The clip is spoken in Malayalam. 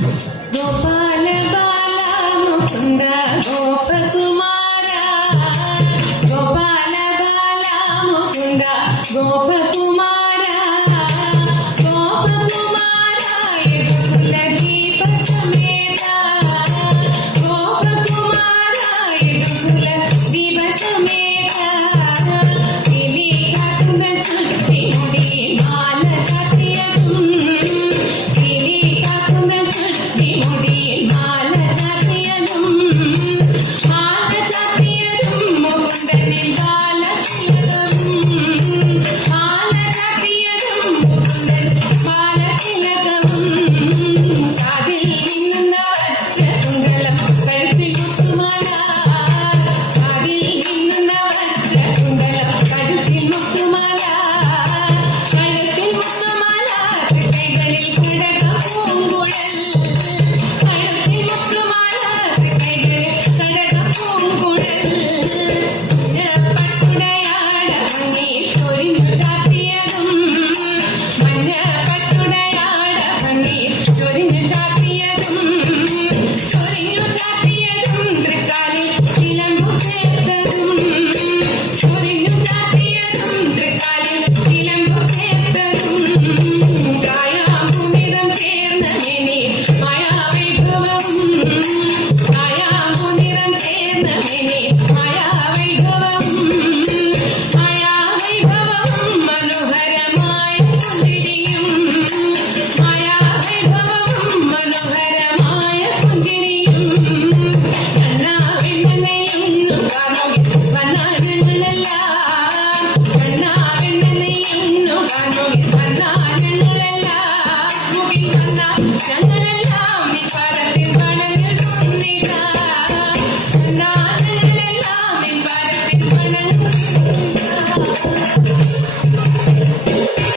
ഗോപാല ബാല മുകുന്ദ ഗോപകുമാര ഗോപാല ബാല മുകുന്ദ ഗോപകുമാര ഗോപകുമാര യദുകുല ദീപ സമേത ഗോപകുമാര യദുകുല ദീപ സമേത കിളി കാട്ടുന്ന ചുട്ടി മുടി മാല ചാത്തിയതും കിളി കാട്ടുന്ന ചുട്ടി മുടി മാല ചാത്തിയതും മാല ചാത്തിയതും മുകുന്ദനിൽ ബാല തിലകവും മാല ചാത്തിയതും മുകുന്ദൻ ബാല തിലകവും കാതിൽ മിന്നുന്ന വജ്രകുണ്ടലം കഴുത്തിൽ മുത്തുമാല കാതിൽ മിന്നുന്ന വജ്രകുണ്ടലം കഴുത്തിൽ മുത്തുമാല കഴുത്തിൽ മുത്തുമാല തൃക്കൈകളിൽ കടകം പൂങ്കുഴൽ കഴുത്തിൽ മുത്തുമാല തൃക്കൈകളിൽ കടകം പൂങ്കുഴൽ പട്ടുടയാട ഭംഗിയിൽ ചൊരിഞ്ഞു ചാത്തിയതും മഞ്ഞ പട്ടുടയാട ഭംഗിയിൽ ചൊരിഞ്ഞു ചാത്തിയതും തൃക്കാലിൽ ചിലമ്പു ചേർത്തതും ചൊരിഞ്ഞു ചാത്തിയതും തൃക്കാലിൽ ചിലമ്പു ചേർത്തതും കായാമ്പുനിറം ചേർന്ന മേനി മായാവൈഭവം കായാമ്പുനിറം ചേർന്ന മേനി മായാവൈഭവം മായാവൈഭവം മനോഹരമായ പുഞ്ചിരിയും മായാവൈഭവം മനോഹരമായ പുഞ്ചിരിയും കണ്ണാവെണ്ണെയ്യുന്നു കാമുകി വന്നാനങ്ങളെല്ലാം കണ്ണാവെണ്ണെയ്യുന്നു കാമുകി വന്നാനങ്ങളെല്ലാം മുകിൽ വന്നാ ഞങ്ങളെല്ലാം നീ പാദത്തിൽ വണങ്ങിടുന്നിതാ വന്നാനങ്ങളെല്ലാം നീ പാദത്തിൽ വണങ്ങിടുന്നിതാ